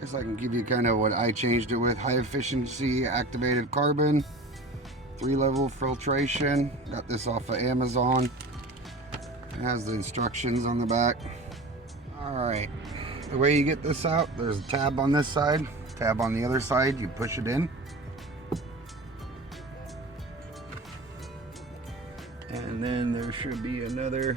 Guess I can give you kind of what I changed it with. High efficiency activated carbon, 3-level filtration. Got this off of Amazon. It has the instructions on the back. Alright, the way you get this out, there's a tab on this side, tab on the other side. You push it in, and then there should be another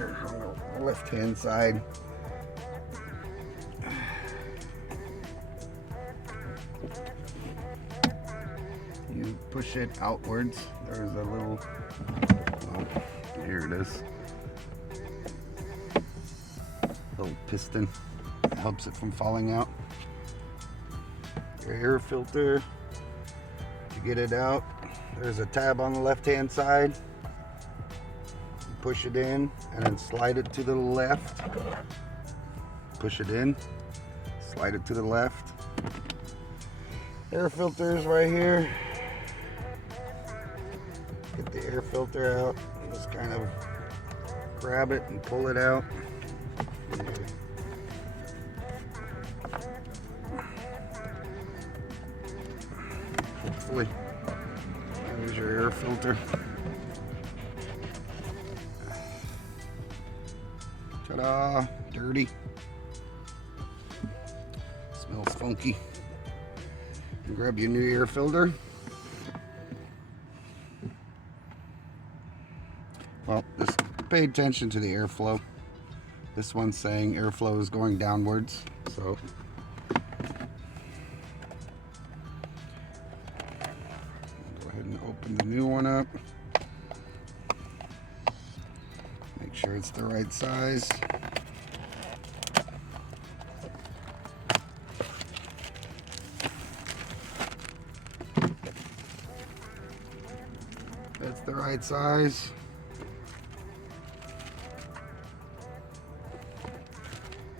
on the left hand side. You push it outwards. There's a little, oh, here it is, little piston that helps it from falling out. Your air filter, to get it out, there's a tab on the left hand side. Push it in and then slide it to the left. Push it in, slide it to the left. Air filters right here. Get the air filter out. Just kind of grab it and pull it out. Hopefully, there's your air filter. Ta-da! Dirty. Smells funky. And grab your new air filter. Well, just pay attention to the airflow. This one's saying airflow is going downwards, so go ahead and open the new one up. Make sure it's the right size. That's the right size.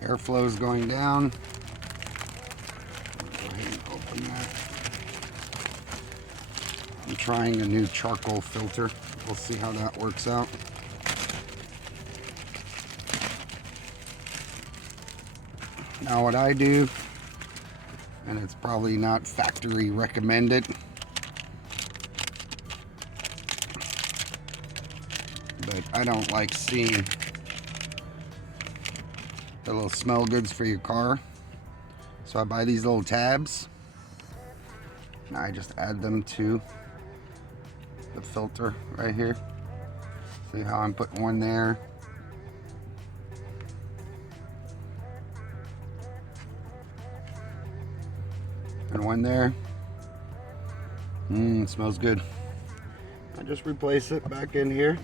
Airflow is going down. Go ahead and open that. I'm trying a new charcoal filter. We'll see how that works out. Now what I do, and it's probably not factory recommended, but I don't like seeing the little smell goods for your car. So I buy these little tabs and I just add them to the filter right here. See how I'm putting one there? And one there. It smells good. I just replace it back in here.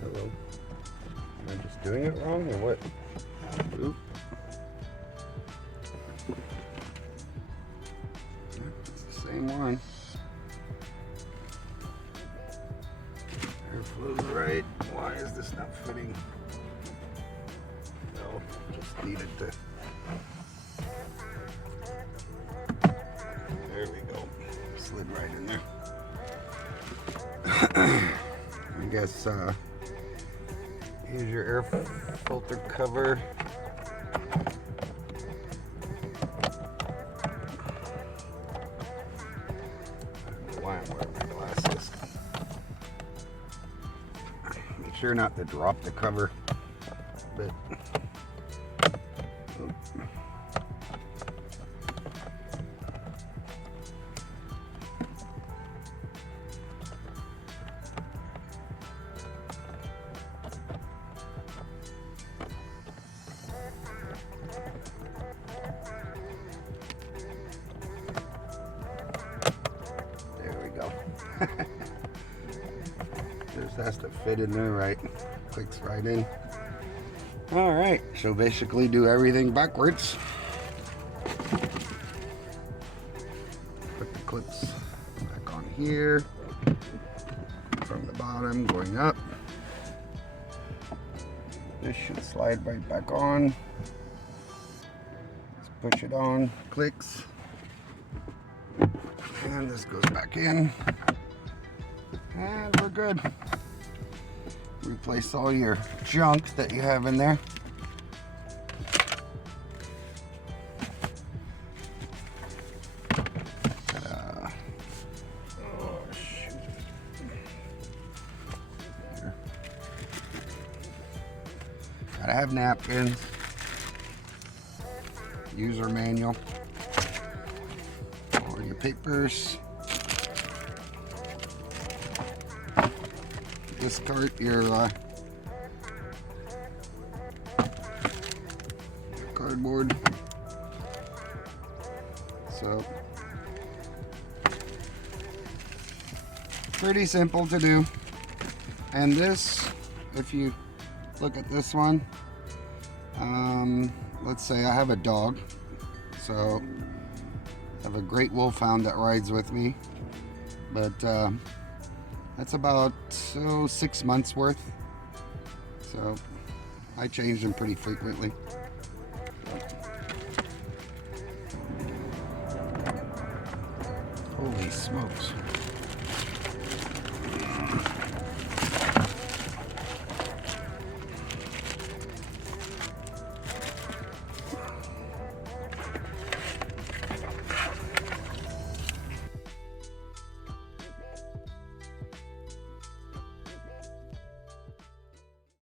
Hello. Am I just doing it wrong or what? Oop. It's the same one. Airflow's right. Why is this not fitting? No, just needed to. There we go. Slid right in there. I guess here's your air filter cover. Why I'm wearing my glasses. Make sure not to drop the cover. But just has to fit in there right. Clicks right in. All right, so basically do everything backwards. Put the clips back on here. bottom going up. This should slide right back on. Let's push it on, clicks. And this goes back in. And we're good. Replace all your junk that you have in there. Oh, shoot. Here. Gotta have napkins. User manual. All your papers. Discard your cardboard. So pretty simple to do. And this, if you look at this one, let's say I have a dog, so I have a great wolfhound that rides with me, but that's about 6 months worth, so I change them pretty frequently. Holy smokes.